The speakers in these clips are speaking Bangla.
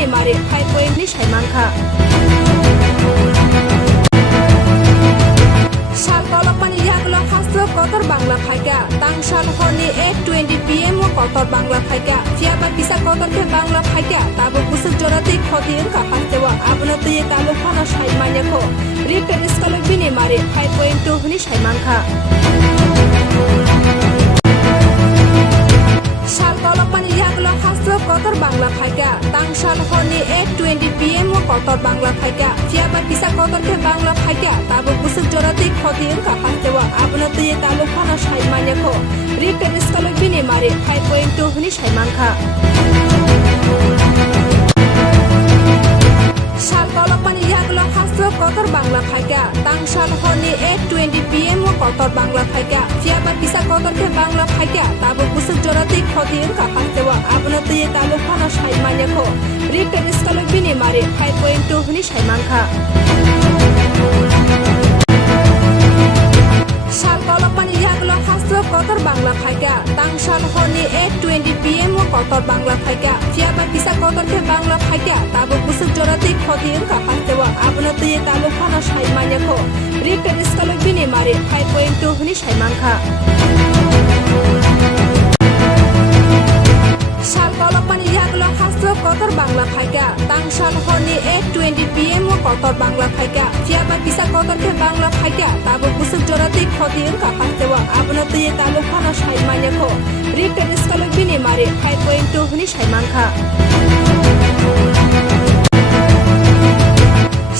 bini mari 5 ni saimangkha sal kolokmani yaglok haslo kotor bangla phaika tangsal horni 8:20 pm o kotor bangla phaika fiaba kisa kotor ke bangla phaika tabo kusuk jorati khotin ka pastewa abno tuye talo khana saimanya kho written scholok bini mari 5.2 ni saimangkha sal kolokmani yaglok haslo kotor bangla phaika tangsal horni 8:20 pm o kotor bangla phaika fiaba kisa kotor ke bangla phaika tabo kusuk jorati khotin ka pastewa abno tuye talo khana saimanya kho written scholok bini mari 5.2 ni saimangkha sal kolokmani yaglok haslo kotor bangla phaika tangsal horni 8:20 pm o kotor bangla phaika fiaba kisa kotor ke bangla phaika tabo kusuk jorati khotin ka pastewa abno tuye talo khana saimanya kho written scholok bini mari 5.2 ni saimangkha sal kolokmani yaglok haslo kotor bangla phaika tangsal horni 8:20 pm o kotor bangla phaika fiaba kisa kotor ke bangla phaika tabo kusuk jorati khotin ka pastewa abno tuye talo khana saimanya kho written scholok bini mari 5.2 ni saimangkha sal kolokmani yaglok haslo kotor bangla phaika tangsal horni 8:20 pm o kotor bangla phaika fiaba kisa kotor ke bangla phaika tabo kusuk jorati khotin ka pastewa abno tuye talo khana saimanya kho written scholok bini mari 5.2 ni saimangkha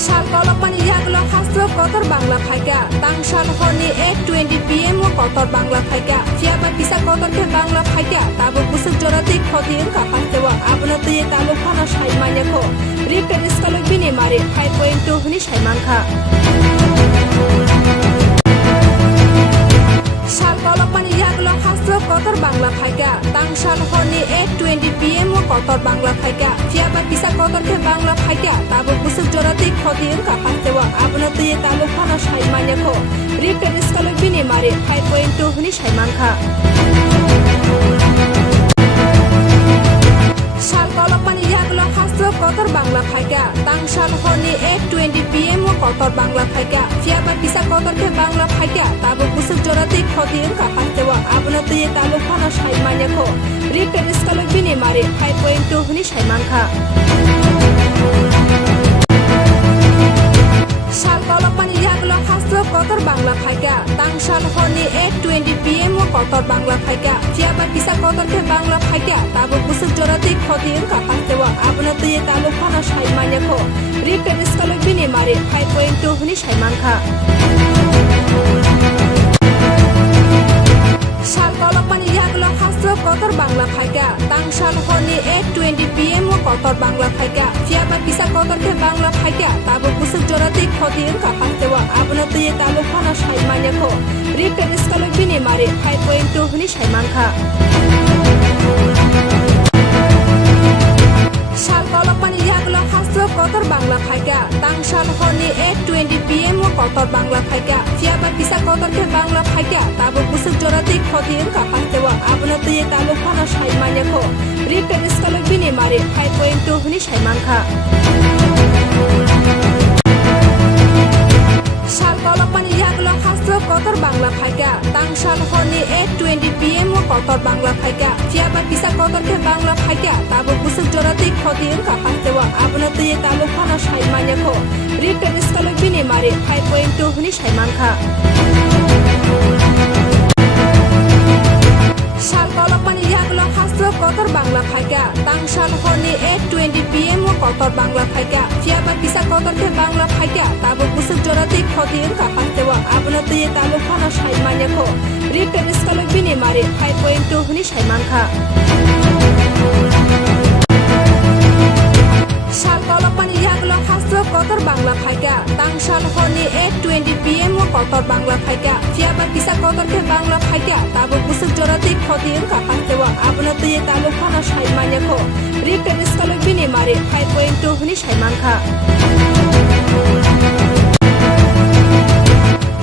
sal kolokmani yaglok haslo kotor bangla phaika tangsal horni 8:20 pm o kotor bangla phaika fiaba kisa kotor ke bangla phaika tabo kusuk jorati khotin ka pastewa abno tuye talo khana saimanya kho written scholok bini mari 5.2 ni saimangkha sal kolokmani yaglok haslo kotor bangla phaika tangsal horni 8:20 pm o kotor bangla phaika fiaba kisa kotor ke bangla phaika tabo kusuk jorati khotin ka pastewa abno tuye talo khana saimanya kho written scholok bini mari 5.2 ni saimangkha sal kolokmani yaglok haslo kotor bangla phaika tangsal horni 8:20 pm o kotor bangla phaika fiaba kisa kotor ke bangla phaika tabo kusuk jorati khotin ka pastewa abno tuye talo khana saimanya kho written scholok bini mari 5.2 ni saimangkha sal kolokmani yaglok haslo kotor bangla phaika tangsal horni 8:20 pm o kotor bangla phaika fiaba kisa kotor ke bangla phaika tabo kusuk jorati khotin ka pastewa abno tuye talo khana saimanya kho written scholok bini mari 5.2 ni saimangkha sal kolokmani yaglok haslo kotor bangla phaika tangsal horni 8:20 pm o kotor bangla phaika fiaba kisa kotor ke bangla phaika tabo kusuk jorati khotin ka pastewa abno tuye talo khana saimanya kho written scholok bini mari 5.2 ni saimangkha sal kolokmani yaglok haslo kotor bangla phaika tangsal horni 8:20 pm o kotor bangla phaika fiaba kisa kotor ke bangla phaika tabo kusuk jorati khotin ka pastewa abno tuye talo khana saimanya kho written scholok bini mari 5.2 ni saimangkha sal kolokmani yaglok haslo kotor bangla phaika tangsal horni 8:20 pm o kotor bangla phaika fiaba kisa kotor ke bangla phaika tabo kusuk jorati khotin ka pastewa abno tuye talo khana saimanya kho written scholok bini mari 5.2 ni saimangkha sal kolokmani yaglok haslo kotor bangla phaika tangsal horni 8:20 pm o kotor bangla phaika fiaba kisa kotor ke bangla phaika tabo kusuk jorati khotin ka pastewa abno tuye talo khana saimanya kho written scholok bini mari 5.2 ni saimangkha sal kolokmani yaglok haslo kotor bangla phaika tangsal horni 8:20 pm o kotor bangla phaika fiaba kisa kotor ke bangla phaika tabo kusuk jorati khotin ka pastewa abno tuye talo khana saimanya kho written scholok bini mari 5.2 ni saimangkha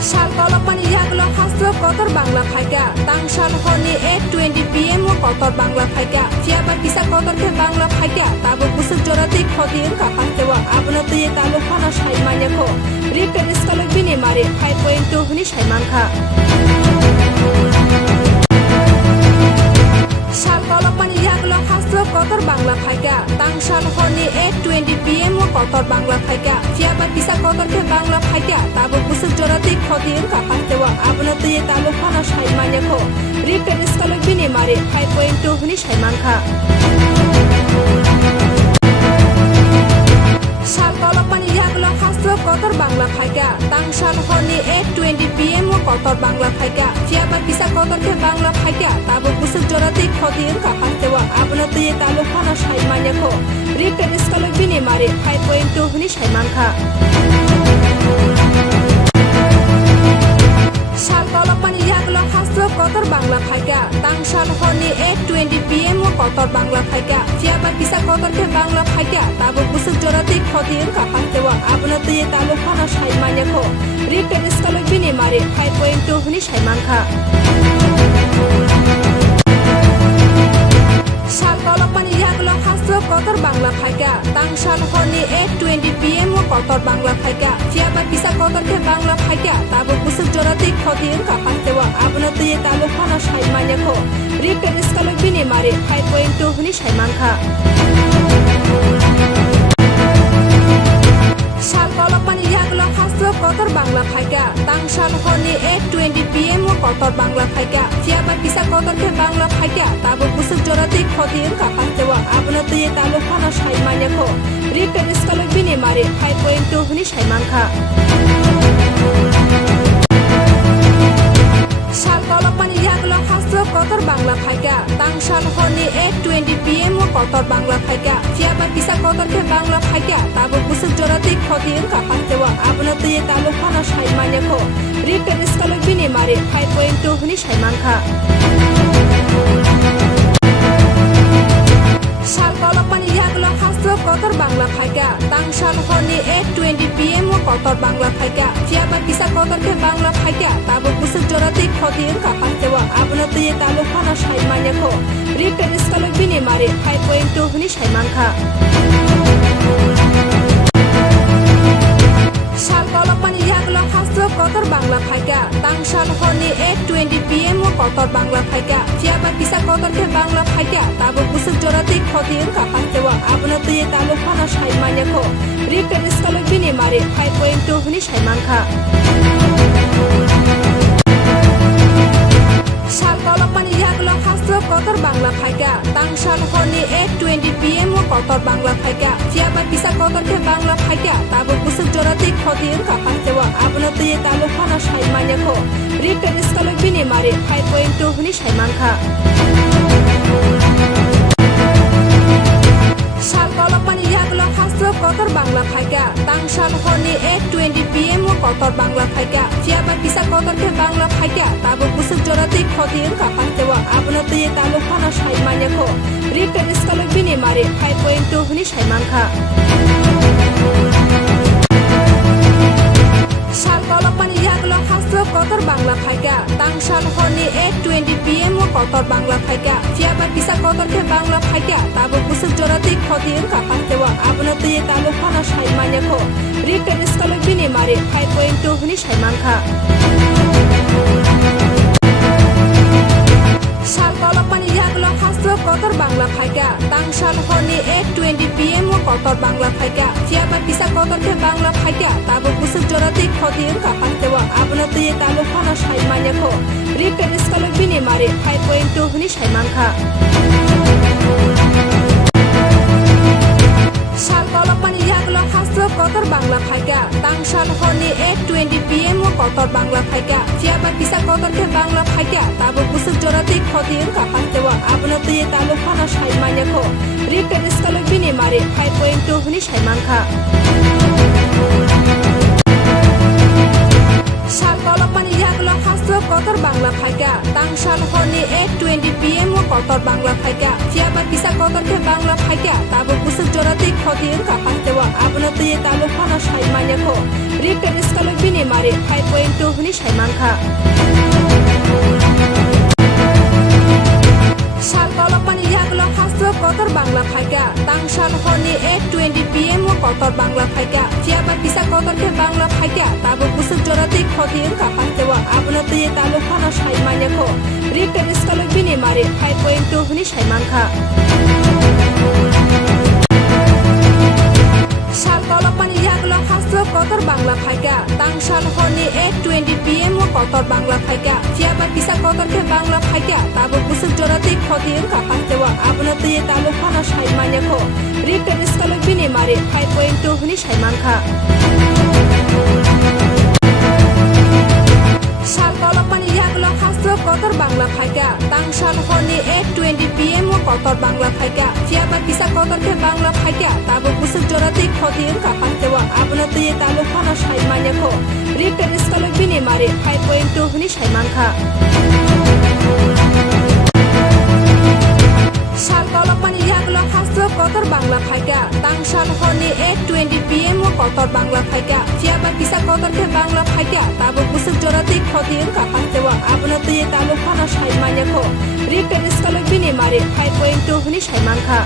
sal kolokmani yaglok haslo kotor bangla phaika tangsal horni 8:20 pm o kotor bangla phaika fiaba kisa kotor ke bangla phaika tabo kusuk jorati khodi engka hastewa abno tuye talu khana saimanyako written skalo bini mare 5.2 huni saimanka সাল কলপানি ইয়াগলো হাস্ত্র কতর বাংলা ফাইকা তাংসাল হনি 8:20 PM ও কতর বাংলা ফাইকা ফিয়াবা পিসা কতরকে বাংলা ফাইকা তাবো কুসুক জরাতি খদি এঙ্কা হাস্তেওয়া আবনো তুয়ে তালু খানো সাইমানেখো রিটেন স্কালো বিনি মারে 5.2 হুনি সাইমানখা সাল কলপানি ইয়াগলো হাস্ত্র কতর বাংলা ফাইকা তাংসাল হনি 8:20 PM ও কতর বাংলা ফাইকা ফিয়াবা পিসা কতরকে বাংলা ফাইকা তাবো কুসুক জরাতি খদি এঙ্কা হাস্তেওয়া আবনো তুয়ে তালু খানো সাইমানেখো রিটেন স্কালো বিনি মারে 5.2 হুনি সাইমানখা সাল কলপানি ইয়াগলো হাস্ত্র কতর বাংলা ফাইকা তাংসাল হনি 8:20 PM ও কতর বাংলা ফাইকা ফিয়াবা পিসা কতরকে বাংলা ফাইকা তাবো কুসুক জরাতি খদি এঙ্কা হাস্তেওয়া আবনো তুয়ে তালু খানো সাইমানেখো রিটেন স্কালো বিনি মারে 5.2 হুনি সাইমানখা সাল কলপানি ইয়াগলো হাস্ত্র কতর বাংলা ফাইকা তাংসাল হনি 8:20 PM ও কতর বাংলা ফাইকা ফিয়াবা পিসা কতরকে বাংলা ফাইকা তাবো কুসুক জরাতি খদি এঙ্কা হাস্তেওয়া আবনো তুয়ে তালু খানো সাইমানেখো রিটেন স্কালো বিনি মারে 5.2 হুনি সাইমানখা সাল কলপানি ইয়াগলো হাস্ত্র কতর বাংলা ফাইকা তাংসাল হনি 8:20 PM ও কতর বাংলা ফাইকা ফিয়াবা পিসা কতরকে বাংলা ফাইকা তাবো কুসুক জরাতি খদি এঙ্কা হাস্তেওয়া আবনো তুয়ে তালু খানো সাইমানেখো রিটেন স্কালো বিনি মারে 5.2 হুনি সাইমানখা সাল কলপানি ইয়াগলো হাস্ত্র কতর বাংলা ফাইকা তাংসাল হনি 8:20 PM ও কতর বাংলা ফাইকা ফিয়াবা পিসা কতরকে বাংলা ফাইকা তাবো কুসুক জরাতি খদি এঙ্কা হাস্তেওয়া আবনো তুয়ে তালু খানো সাইমানেখো রিটেন স্কালো বিনি মারে 5.2 হুনি সাইমানখা সাল কলপানি ইয়াগলো হাস্ত্র কতর বাংলা ফাইকা তাংসাল হনি 8:20 PM ও কতর বাংলা ফাইকা ফিয়াবা পিসা কতরকে বাংলা ফাইকা তাবো কুসুক জরাতি খদি এঙ্কা হাস্তেওয়া আবনো তুয়ে তালু খানো সাইমানেখো রিটেন স্কালো বিনি মারে 5.2 হুনি সাইমানখা সাল কলপানি ইয়াগলো হাস্ত্র কতর বাংলা ফাইকা তাংসাল হনি 8:20 PM ও কতর বাংলা ফাইকা ফিয়াবা পিসা কতরকে বাংলা ফাইকা তাবো কুসুক জরাতি খদি এঙ্কা হাস্তেওয়া আবনো তুয়ে তালু খানো সাইমানেখো রিটেন স্কালো বিনি মারে 5.2 হুনি সাইমানখা সাল কলপানি ইয়াগলো হাস্ত্র কতর বাংলা ফাইকা তাংসাল হনি 8:20 PM ও কতর বাংলা ফাইকা ফিয়াবা পিসা কতরকে বাংলা ফাইকা তাবো কুসুক জরাতি খদি এঙ্কা হাস্তেওয়া আবনো তুয়ে তালু খানো সাইমানেখো রিটেন স্কালো বিনি মারে 5.2 হুনি সাইমানখা সাল কলপানি ইয়াগলো হাস্ত্র কতর বাংলা ফাইকা তাংসাল হনি 8:20 PM ও কতর বাংলা ফাইকা ফিয়াবা পিসা কতরকে বাংলা ফাইকা তাবো কুসুক জরাতি খদি এঙ্কা হাস্তেওয়া আবনো তুয়ে তালু খানো সাইমানেখো রিটেন স্কালো বিনি মারে 5.2 হুনি সাইমানখা সাল কলপানি ইয়াগলো হাস্ত্র কতর বাংলা ফাইকা তাংসাল হনি 8:20 PM ও কতর বাংলা ফাইকা ফিয়াবা পিসা কতরকে বাংলা ফাইকা তাবো কুসুক জরাতি খদি এঙ্কা হাস্তেওয়া আবনো তুয়ে তালু খানো সাইমানেখো রিটেন স্কালো বিনি মারে 5.2 হুনি সাইমানখা সাল কলপানি ইয়াগলো হাস্ত্র কতর বাংলা ফাইকা তাংসাল হনি 8:20 PM ও কতর বাংলা ফাইকা ফিয়াবা পিসা কতরকে বাংলা ফাইকা তাবো কুসুক জরাতি খদি এঙ্কা হাস্তেওয়া আবনো তুয়ে তালু খানো সাইমানেখো রিটেন স্কালো বিনি মারে 5.2 হুনি সাইমানখা সাল কলপানি ইয়াগলো হাস্ত্র কতর বাংলা ফাইকা তাংসাল হনি 8:20 PM ও কতর বাংলা ফাইকা ফিয়াবা পিসা কতরকে বাংলা ফাইকা তাবো কুসুক জরাতি খদি এঙ্কা হাস্তেওয়া আবনো তুয়ে তালু খানো সাইমানেখো রিটেন স্কালো বিনি মারে 5.2 হুনি সাইমানখা সাল কলপানি ইয়াগলো হাস্ত্র কতর বাংলা ফাইকা তাংসাল হনি 8:20 PM ও কতর বাংলা ফাইকা ফিয়াবা পিসা কতরকে বাংলা ফাইকা তাবো কুসুক জরাতি খদি এঙ্কা হাস্তেওয়া আবনো তুয়ে তালু খানো সাইমানেখো রিটেন স্কালো বিনি মারে 5.2 হুনি সাইমানখা সাল কলপানি ইয়াগলো হাস্ত্র কতর বাংলা ফাইকা তাংসাল হনি 8:20 PM কতর বাংলা ফাইকা ফিয়াবা পিসা কতরকে বাংলা ফাইকা তাবো কুসুক জরাতে খতি অঙ্কা হাস্তেওয়া আবনো তুয়ে তালু ফানো সাইমানিয়াখো রিটেন স্কলে বিনি মারে 5.2 হুনি সাইমানখা সাল কলপানি ইয়াগলো হাস্তো কতর বাংলা ফাইকা তাংসাল হনি 8:20 PM ও কতর বাংলা ফাইকা ফিয়াবা পিসা কতরকে বাংলা ফাইকা তাবো কুসুক জরাতে খতি অঙ্কা হাস্তেওয়া আবনো তুয়ে তালু ফানো সাইমানিয়াখো রিটেন স্কলে বিনি মারে 5.2 হুনি সাইমানখা সাল কলপানি ইয়াগলো হাস্তো কতর বাংলা ফাইকা তাংসাল হনি 8:20 PM ও কতর বাংলা ফাইকা ফিয়াবা পিসা কতরকে বাংলা ফাইকা তাবো কুসুক জরাতে খতি অঙ্কা হাস্তেওয়া আবনো তুয়ে তালু ফানো সাইমানিয়াখো রিটেন স্কলে বিনি মারে 5.2 হুনি সাইমানখা সাল কলপানি ইয়াগলো হাস্তো কতর বাংলা ফাইকা তাংসাল হনি 8:20 PM ও কতর বাংলা ফাইকা ফিয়াবা পিসা কতরকে বাংলা ফাইকা তাবো কুসুক জরাতে খতি অঙ্কা হাস্তেওয়া আবনো তুয়ে তালু ফানো সাইমানিয়াখো রিটেন স্কলে বিনি মারে 5.2 হুনি সাইমানখা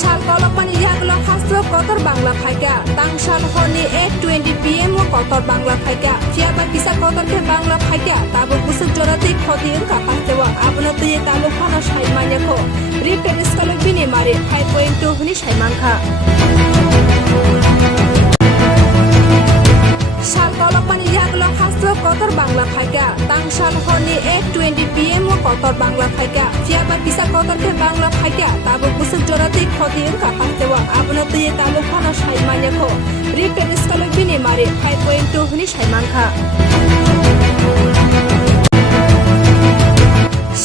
সাল কলপানি ইয়াগলো হাস্তো কতর বাংলা ফাইকা তাংসাল হনি 8:20 PM ও কতর বাংলা ফাইকা ফিয়াবা পিসা কতরকে বাংলা ফাইকা তাবো কুসুক জরাতে খতি অঙ্কা হাস্তেওয়া আবনো তুয়ে তালু ফানো সাইমানিয়াখো রিটেন স্কলে বিনি মারে 5.2 হুনি সাইমানখা সাল কলপানি ইয়াগলো হাস্তো কতর বাংলা ফাইকা তাংসাল হনি 8:20 PM ও কতর বাংলা ফাইকা ফিয়াবা পিসা কতরকে বাংলা ফাইকা তাবো কুসুক জরাতে খতি অঙ্কা হাস্তেওয়া আবনো তুয়ে তালু ফানো সাইমানিয়াখো রিটেন স্কলে বিনি মারে 5.2 হুনি সাইমানখা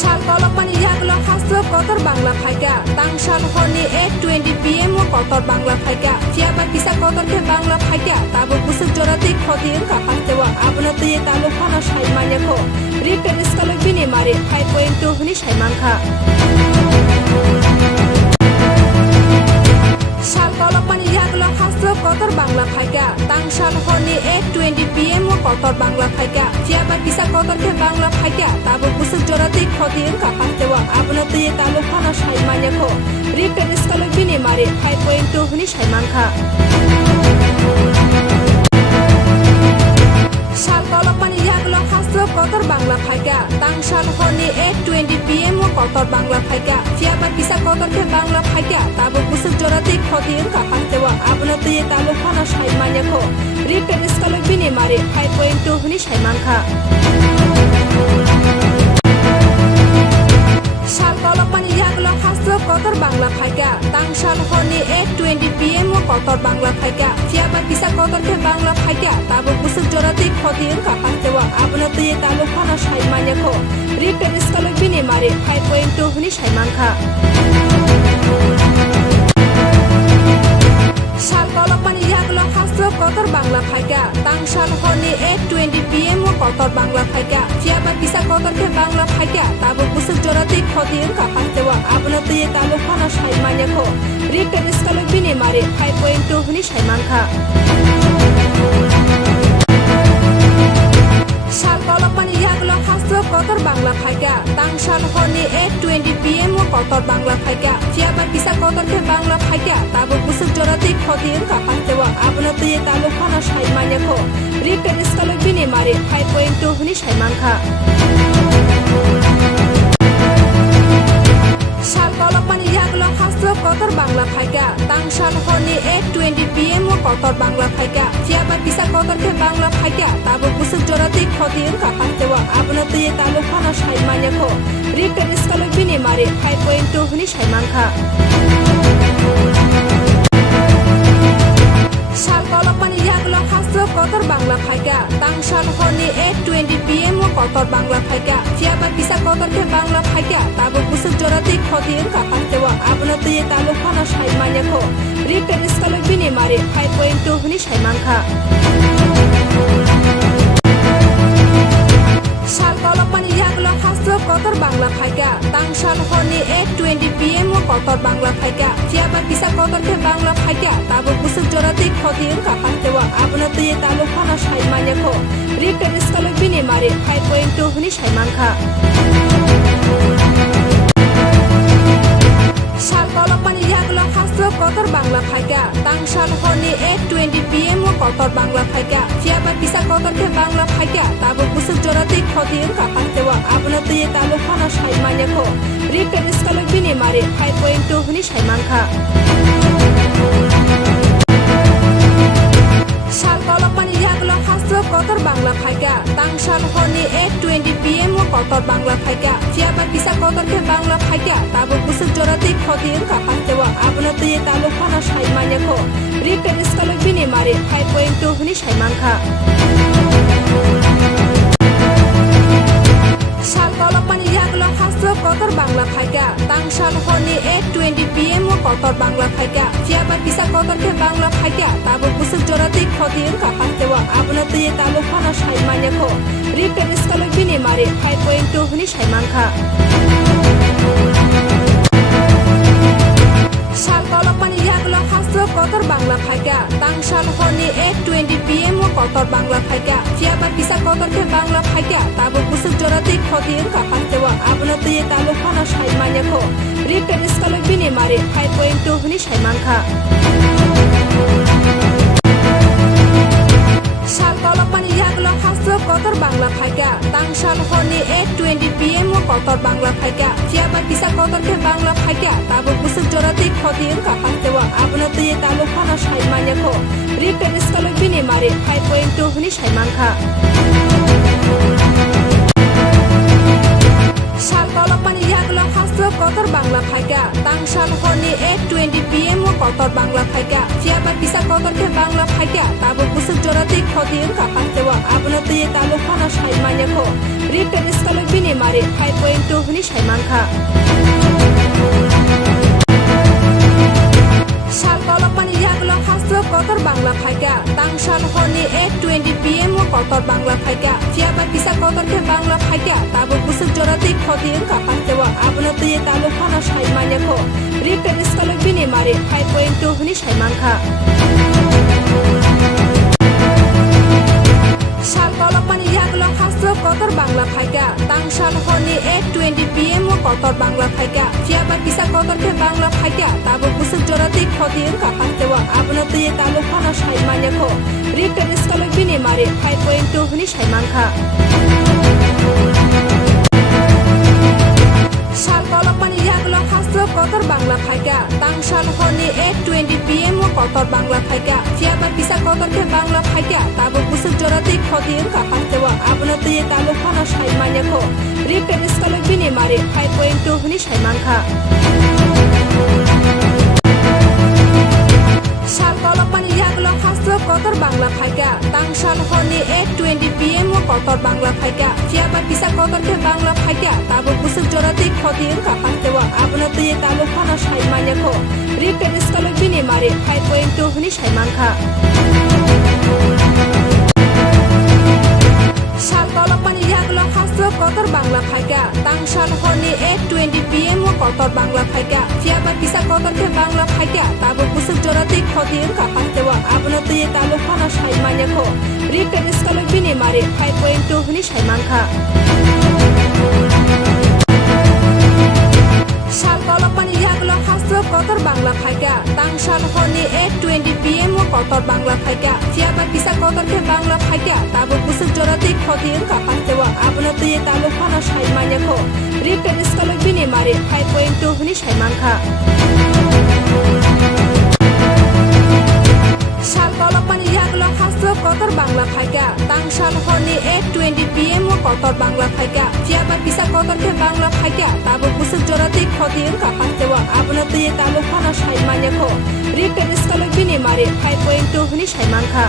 সাল কলপানি ইয়াগলো হাস্তো কতর বাংলা ফাইকা তাংসাল হনি 8:20 PM ও কতর বাংলা ফাইকা ফিয়াবা পিসা কতরকে বাংলা ফাইকা তাবো কুসুক জরাতে খতি অঙ্কা হাস্তেওয়া আবনো তুয়ে তালু ফানো সাইমানিয়াখো রিটেন স্কলে বিনি মারে 5.2 হুনি সাইমানখা সাল কলপানি ইয়াগলো হাস্তো কতর বাংলা ফাইকা তাংসাল হনি 8:20 PM ও কতর বাংলা ফাইকা ফিয়াবা পিসা কতরকে বাংলা ফাইকা তাবো কুসুক জরাতে খতি অঙ্কা হাস্তেওয়া আবনো তুয়ে তালু ফানো সাইমানিয়াখো রিটেন স্কলে বিনি মারে 5.2 হুনি সাইমানখা সাল কলপানি ইয়াগলো হাস্তো কতর বাংলা ফাইকা তাংসাল হনি 8:20 PM ও কতর বাংলা ফাইকা ফিয়াবা পিসা কতরকে বাংলা ফাইকা তাবো কুসুক জরাতে খতি অঙ্কা হাস্তেওয়া আবনো তুয়ে তালু ফানো সাইমানিয়াখো রিটেন স্কলে বিনি মারে 5.2 হুনি সাইমানখা সাল কলপানি ইয়াগলো হাস্তো কতর বাংলা ফাইকা তাংসাল হনি 8:20 PM ও কতর বাংলা ফাইকা ফিয়াবা পিসা কতরকে বাংলা ফাইকা তাবো কুসুক জরাতে খতি অঙ্কা হাস্তেওয়া আবনো তুয়ে তালু ফানো সাইমানিয়াখো রিটেন স্কলে বিনি মারে 5.2 হুনি সাইমানখা সাল কলপানি ইয়াগলো হাস্তো কতর বাংলা ফাইকা তাংসাল হনি 8:20 PM ও কতর বাংলা ফাইকা ফিয়াবা পিসা কতরকে বাংলা ফাইকা তাবো কুসুক জরাতে খতি অঙ্কা হাস্তেওয়া আবনো তুয়ে তালু ফানো সাইমানিয়াখো রিটেন স্কলে বিনি মারে 5.2 হুনি সাইমানখা সাল কলপানি ইয়াগলো হাস্তো কতর বাংলা ফাইকা তাংসাল হনি 8:20 PM ও কতর বাংলা ফাইকা ফিয়াবা পিসা কতরকে বাংলা ফাইকা তাবো কুসুক জরাতে খতি অঙ্কা হাস্তেওয়া আবনো তুয়ে তালু ফানো সাইমানিয়াখো রিটেন স্কলে বিনি মারে 5.2 হুনি সাইমানখা সাল কলপানি ইয়াগলো হাস্তো কতর বাংলা ফাইকা তাংসাল হনি 8:20 PM ও কতর বাংলা ফাইকা ফিয়াবা পিসা কতরকে বাংলা ফাইকা তাবো কুসুক জরাতে খতি অঙ্কা হাস্তেওয়া আবনো তুয়ে তালু ফানো সাইমানিয়াখো রিটেন স্কলে বিনি মারে 5.2 হুনি সাইমানখা সাল কলপানি ইয়াগলো হাস্তো কতর বাংলা ফাইকা তাংসাল হনি 8:20 PM ও কতর বাংলা ফাইকা ফিয়াবা পিসা কতরকে বাংলা ফাইকা তাবো কুসুক জরাতে খতি অঙ্কা হাস্তেওয়া আবনো তুয়ে তালু ফানো সাইমানিয়াখো রিটেন স্কলে বিনি মারে 5.2 হুনি সাইমানখা সাল কলপানি ইয়াগলো হাস্তো কতর বাংলা ফাইকা তাংসাল হনি 8:20 PM ও কতর বাংলা ফাইকা ফিয়াবা পিসা কতরকে বাংলা ফাইকা তাবো কুসুক জরাতে খতি অঙ্কা হাস্তেওয়া আবনো তুয়ে তালু ফানো সাইমানিয়াখো রিটেন স্কলে বিনি মারে 5.2 হুনি সাইমানখা সাল kotor bangla phaika fiaba pisa kotor ke bangla phaika tabo kusuk jorati khoti ka pastewa abna tuye talo khana saimanya ko written skalo bini mare 5.2 huni saimankha sal kolokmani yaglo hasro kotor bangla phaika tangsal honi 8:20 pm o kotor bangla phaika fiaba pisa kotor ke bangla phaika tabo kusuk jorati khoti ka pastewa abna tuye talo khana saimanya ko written skalo bini mare 5.2 huni saimankha sal kolokmani yaglo hasro kotor bangla phaika tangsal honi 8:20 pm o kotor bangla phaika fiaba pisa kotor ke bangla phaika tabo kusuk jorati khoti ka pastewa abna tuye talo khana saimanya ko written skalo bini mare 5.2 huni saimankha sal kolokmani yaglo hasro kotor bangla phaika tangsal honi 8:20 pm o kotor bangla phaika fiaba pisa kotor ke bangla phaika tabo kusuk jorati khoti ka pastewa abna tuye talo khana saimanya ko written skalo bini mare 5.2 huni saimankha sal kolokmani yaglo hasro kotor bangla phaika tangsal honi 8:20 pm o kotor bangla phaika fiaba pisa kotor ke bangla phaika tabo kusuk jorati khoti ka pastewa abna tuye talo khana saimanya ko written skalo bini mare 5.2 huni saimankha sal kolokmani yaglo hasro kotor bangla phaika tangsal honi 8:20 pm o kotor bangla phaika fiaba pisa kotor ke bangla phaika tabo kusuk jorati khoti ka pastewa abna tuye talo khana saimanya ko written skalo bini mare 5.2 huni saimankha sal kolokmani yaglo hasro kotor bangla phaika tangsal honi 8:20 pm o kotor bangla phaika fiaba pisa kotor ke bangla phaika tabo kusuk jorati khoti ka pastewa abna tuye talo khana saimanya ko written skalo bini mare 5.2 huni saimankha sal kolokmani yaglo hasro kotor bangla phaika tangsal honi 8:20 pm o kotor bangla phaika fiaba pisa kotor ke bangla phaika tabo kusuk jorati khoti ka pastewa abna tuye talo khana saimanya ko written skalo bini mare 5.2 huni saimankha sal kolokmani yaglo hasro kotor bangla phaika tangsal honi 8:20 pm o kotor bangla phaika fiaba pisa kotor ke bangla phaika tabo kusuk jorati khoti ka pastewa abna tuye talo khana saimanya ko written skalo bini mare 5.2 huni saimankha sal kolokmani yaglo hasro kotor bangla phaika tangsal honi 8:20 pm o kotor bangla phaika fiaba pisa kotor ke bangla phaika tabo kusuk jorati khoti ka pastewa abna tuye talo khana saimanya ko written skalo bini mare 5.2 huni saimankha sal kolokmani yaglo hasro kotor bangla phaika tangsal honi 8:20 pm o kotor bangla phaika fiaba pisa kotor ke bangla phaika tabo kusuk jorati khoti ka pastewa abna tuye talo khana saimanya ko written skalo bini mare 5.2 huni saimankha sal kolokmani yaglo hasro kotor bangla phaika tangsal honi 8:20 pm o kotor bangla phaika fiaba pisa kotor ke bangla phaika tabo kusuk jorati khoti ka pastewa abna tuye talo khana saimanya ko written skalo bini mare 5.2 huni saimankha sal kolokmani yaglo hasro kotor bangla phaika tangsal honi 8:20 pm o kotor bangla phaika fiaba pisa kotor ke bangla phaika tabo kusuk jorati khoti ka pastewa abna tuye talo khana saimanya ko written skalo bini mare 5.2 huni saimankha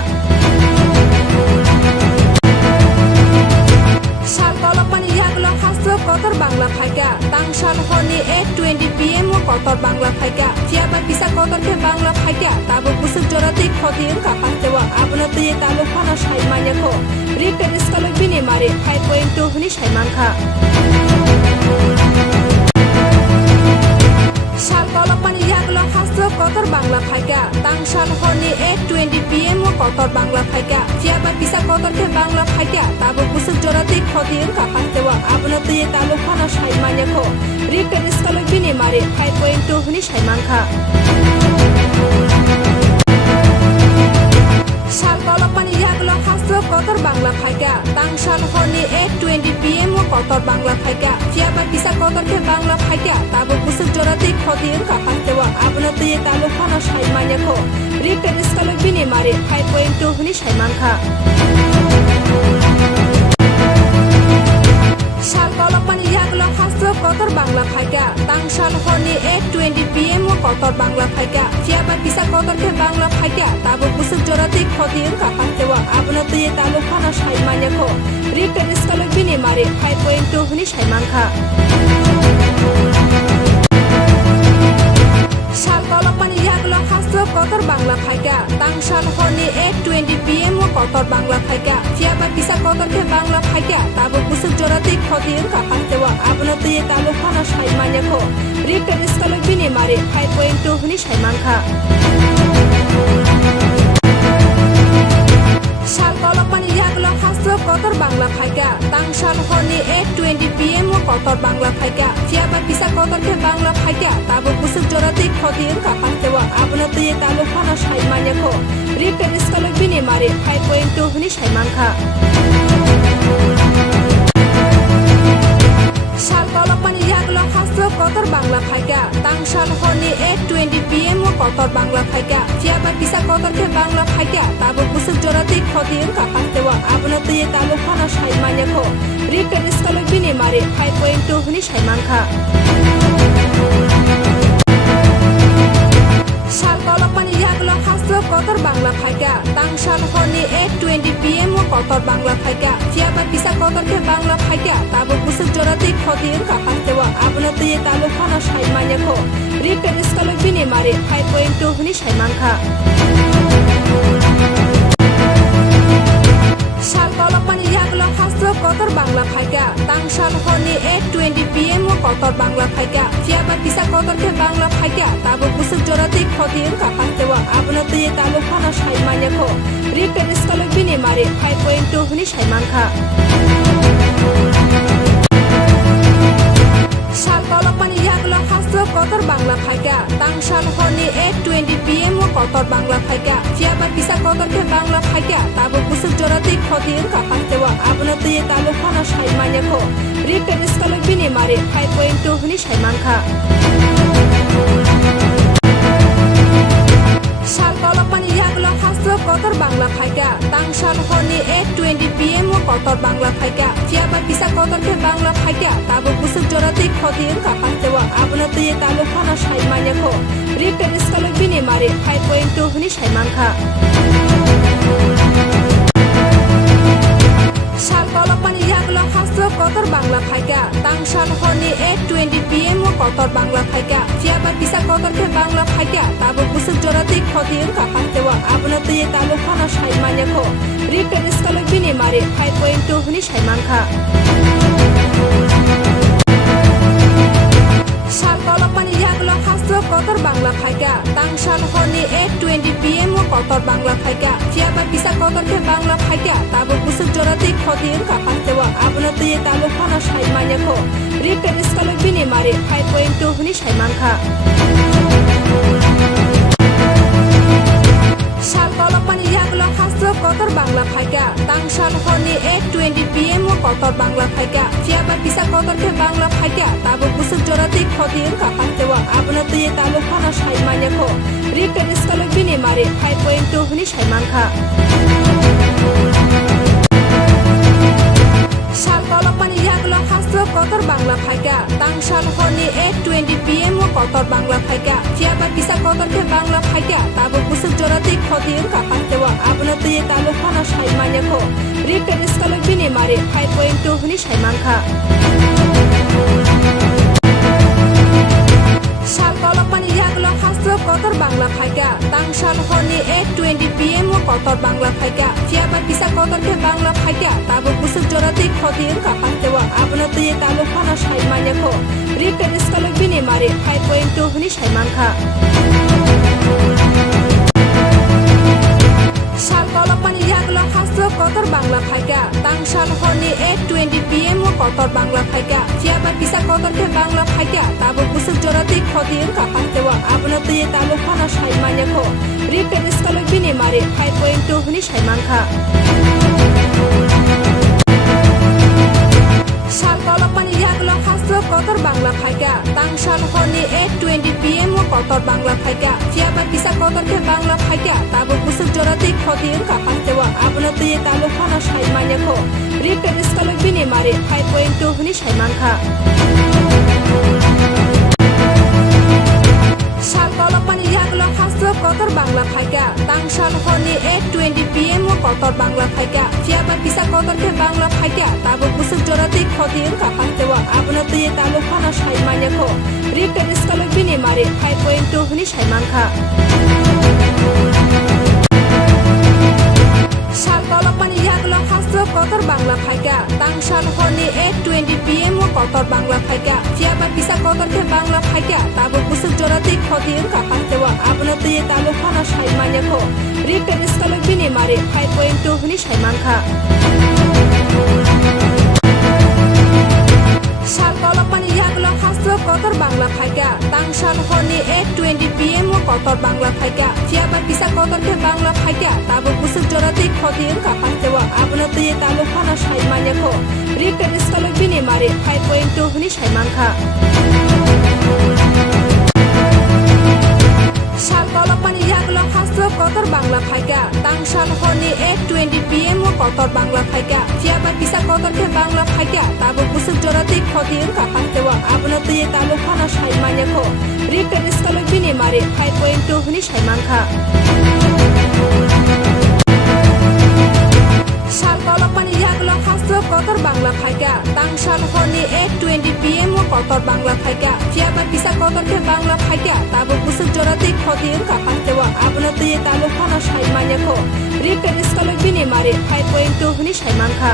sal kolokmani yaglo hasro kotor bangla phaika tangsal honi 8:20 pm o kotor bangla phaika fiaba pisa kotor ke bangla phaika tabo kusuk jorati khoti ka pastewa abna tuye talo khana saimanya ko written skalo bini mare 5.2 huni saimankha sal kolokmani yaglo hasro kotor bangla phaika tangsal honi 8:20 pm o kotor bangla phaika fiaba pisa kotor ke bangla phaika tabo kusuk jorati khoti ka pastewa abna tuye talo khana saimanya ko written skalo bini mare 5.2 huni saimankha sal হাসলো কতর বাংলা ফাইকা তাংসাল হনি 8:20 PM কতর বাংলা ফাইকা ফিয়াবা পিসা কতরকে বাংলা ফাইকা তাবো কুসুক জরাতে খদি এঙ্কা হাসতেওয়া আবনো তুয়ে তালো ফানো সাইমানিয়াখো রিটেন স্কালো বিনি মারে 5.2 হনি সাইমানখা সাল কলপানি ইয়াগলো হাসলো কতর বাংলা ফাইকা তাংসাল হনি 8:20 PM কতর বাংলা ফাইকা ফিয়াবা পিসা কতরকে বাংলা ফাইকা তাবো কুসুক জরাতে খদি এঙ্কা হাসতেওয়া আবনো তুয়ে তালো ফানো সাইমানিয়াখো রিটেন স্কালো বিনি মারে 5.2 হনি সাইমানখা সাল কলপানি ইয়াগলো হাসলো কতর বাংলা ফাইকা তাংসাল হনি 8:20 PM কতর বাংলা ফাইকা ফিয়াবা পিসা কতরকে বাংলা ফাইকা তাবো কুসুক জরাতে খদি এঙ্কা হাসতেওয়া আবনো তুয়ে তালো ফানো সাইমানিয়াখো রিটেন স্কালো বিনি মারে 5.2 হনি সাইমানখা সাল কলপানি ইয়াগলো হাসলো কতর বাংলা ফাইকা তাংসাল হনি 8:20 PM কতর বাংলা ফাইকা ফিয়াবা পিসা কতরকে বাংলা ফাইকা তাবো কুসুক জরাতে খদি এঙ্কা হাসতেওয়া আবনো তুয়ে তালো ফানো সাইমানিয়াখো রিটেন স্কালো বিনি মারে 5.2 হনি সাইমানখা সাল কলপানি ইয়াগলো হাসলো কতর বাংলা ফাইকা তাংসাল হনি 8:20 PM কতর বাংলা ফাইকা ফিয়াবা পিসা কতরকে বাংলা ফাইকা তাবো কুসুক জরাতে খদি এঙ্কা হাসতেওয়া আবনো তুয়ে তালো ফানো সাইমানিয়াখো রিটেন স্কালো বিনি মারে 5.2 হনি সাইমানখা সাল কলপানি ইয়াগলো হাসলো কতর বাংলা ফাইকা তাংসাল হনি 8:20 PM কতর বাংলা ফাইকা ফিয়াবা পিসা কতরকে বাংলা ফাইকা তাবো কুসুক জরাতে খদি এঙ্কা হাসতেওয়া আবনো তুয়ে তালো ফানো সাইমানিয়াখো রিটেন স্কালো বিনি মারে 5.2 হনি সাইমানখা সাল কলপানি ইয়াগলো হাসলো কতর বাংলা ফাইকা তাংসাল হনি 8:20 PM কতর বাংলা ফাইকা ফিয়াবা পিসা কতরকে বাংলা ফাইকা তাবো কুসুক জরাতে খদি এঙ্কা হাসতেওয়া আবনো তুয়ে তালো ফানো সাইমানিয়াখো রিটেন স্কালো বিনি মারে 5.2 হনি সাইমানখা সাল কলপানি ইয়াগলো হাসলো কতর বাংলা ফাইকা তাংসাল হনি 8:20 PM কতর বাংলা ফাইকা ফিয়াবা পিসা কতরকে বাংলা ফাইকা তাবো কুসুক জরাতে খদি এঙ্কা হাসতেওয়া আবনো তুয়ে তালো ফানো সাইমানিয়াখো রিটেন স্কালো বিনি মারে 5.2 হনি সাইমানখা সাল কলপানি ইয়াগলো হাসলো কতর বাংলা ফাইকা তাংসাল হনি 8:20 PM কতর বাংলা ফাইকা ফিয়াবা পিসা কতরকে বাংলা ফাইকা তাবো কুসুক জরাতে খদি এঙ্কা হাসতেওয়া আবনো তুয়ে তালো ফানো সাইমানিয়াখো রিটেন স্কালো বিনি মারে 5.2 হনি সাইমানখা সাল কলপানি ইয়াগলো হাসলো কতর বাংলা ফাইকা তাংসাল হনি 8:20 PM কতর বাংলা ফাইকা ফিয়াবা পিসা কতরকে বাংলা ফাইকা তাবো কুসুক জরাতে খদি এঙ্কা হাসতেওয়া আবনো তুয়ে তালো ফানো সাইমানিয়াখো রিটেন স্কালো বিনি মারে 5.2 হনি সাইমানখা সাল কলপানি ইয়াগলো হাসলো কতর বাংলা ফাইকা তাংসাল হনি 8:20 PM কতর বাংলা ফাইকা ফিয়াবা পিসা কতরকে বাংলা ফাইকা তাবো কুসুক জরাতে খদি এঙ্কা হাসতেওয়া আবনো তুয়ে তালো ফানো সাইমানিয়াখো রিটেন স্কালো বিনি মারে 5.2 হনি সাইমানখা সাল কলপানি ইয়াগলো হাসলো কতর বাংলা ফাইকা তাংসাল হনি 8:20 PM কতর বাংলা ফাইকা ফিয়াবা পিসা কতরকে বাংলা ফাইকা তাবো কুসুক জরাতে খদি এঙ্কা হাসতেওয়া আবনো তুয়ে তালো ফানো সাইমানিয়াখো রিটেন স্কালো বিনি মারে 5.2 হনি সাইমানখা সাল কলপানি ইয়াগলো হাসলো কতর বাংলা ফাইকা তাংসাল হনি 8:20 PM কতর বাংলা ফাইকা ফিয়াবা পিসা কতরকে বাংলা ফাইকা তাবো কুসুক জরাতে খদি এঙ্কা হাসতেওয়া আবনো তুয়ে তালো ফানো সাইমানিয়াখো রিটেন স্কালো বিনি মারে 5.2 হনি সাইমানখা সাল কলপানি ইয়াগলো হাসলো কতর বাংলা ফাইকা তাংসাল হনি 8:20 PM কতর বাংলা ফাইকা ফিয়াবা পিসা কতরকে বাংলা ফাইকা তাবো কুসুক জরাতে খদি এঙ্কা হাসতেওয়া আবনো তুয়ে তালো ফানো সাইমানিয়াখো রিটেন স্কালো বিনি মারে 5.2 হনি সাইমানখা সাল কলপানি ইয়াগলো হাসলো কতর বাংলা ফাইকা তাংসাল হনি 8:20 PM কতর বাংলা ফাইকা ফিয়াবা পিসা কতরকে বাংলা ফাইকা তাবো কুসুক জরাতে খদি এঙ্কা হাসতেওয়া abno tuye talu khana saimanya ko written skalo bini mare 5.2 huni saimangkha sal kolokmani yaklo khasro kotor bangla phaika tangsal honi 8:20 pm o kotor bangla phaika fiaba pisa kotor ke bangla phaika tabo kusuk jorati khoti engka hastewa abno tuye talu khana saimanya ko written skalo bini mare 5.2 huni saimangkha sal kolokmani yaklo khasro kotor bangla phaika tangsal honi 8:20 pm o kotor bangla phaika fiaba pisa kotor ke bangla phaika tabo kusuk jorati khoti engka hastewa abno tuye talu khana saimanya ko written skalo bini mare 5.2 huni saimangkha sal kolokmani yaklo khasro kotor bangla phaika tangsal honi 8:20 pm o kotor bangla phaika fiaba pisa kotor ke bangla phaika tabo kusuk jorati khoti engka hastewa abno tuye talu khana saimanya ko written skalo bini mare 5.2 huni saimangkha sal kolokmani yaklo khasro kotor bangla phaika tangsal honi 8:20 pm o kotor bangla phaika fiaba pisa kotor ke bangla phaika tabo kusuk jorati khoti engka hastewa abno tuye talu khana saimanya ko written skalo bini mare 5.2 huni saimangkha sal kolokmani yaklo khasro kotor bangla phaika tangsal honi 8:20 pm o kotor bangla phaika fiaba pisa kotor ke bangla phaika tabo kusuk jorati khoti engka hastewa abno tuye talu khana saimanya ko written skalo bini mare 5.2 huni saimangkha sal kolokmani yaklo khasro kotor bangla phaika tangsal honi 8:20 pm o kotor bangla phaika fiaba pisa kotor ke bangla phaika tabo kusuk jorati khoti engka hastewa abno tuye talu khana saimanya ko written skalo bini mare 5.2 huni saimangkha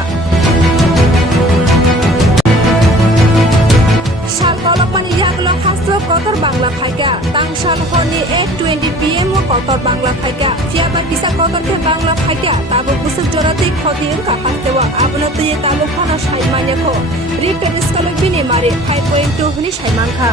sal kolokmani yaklo khasro kotor bangla phaika tangsal honi 8:20 pm o kotor bangla phaika fiaba pisa kotor ke bangla phaika tabo kusuk jorati khoti engka hastewa abno tuye talu khana saimanya ko written skalo bini mare 5.2 huni saimangkha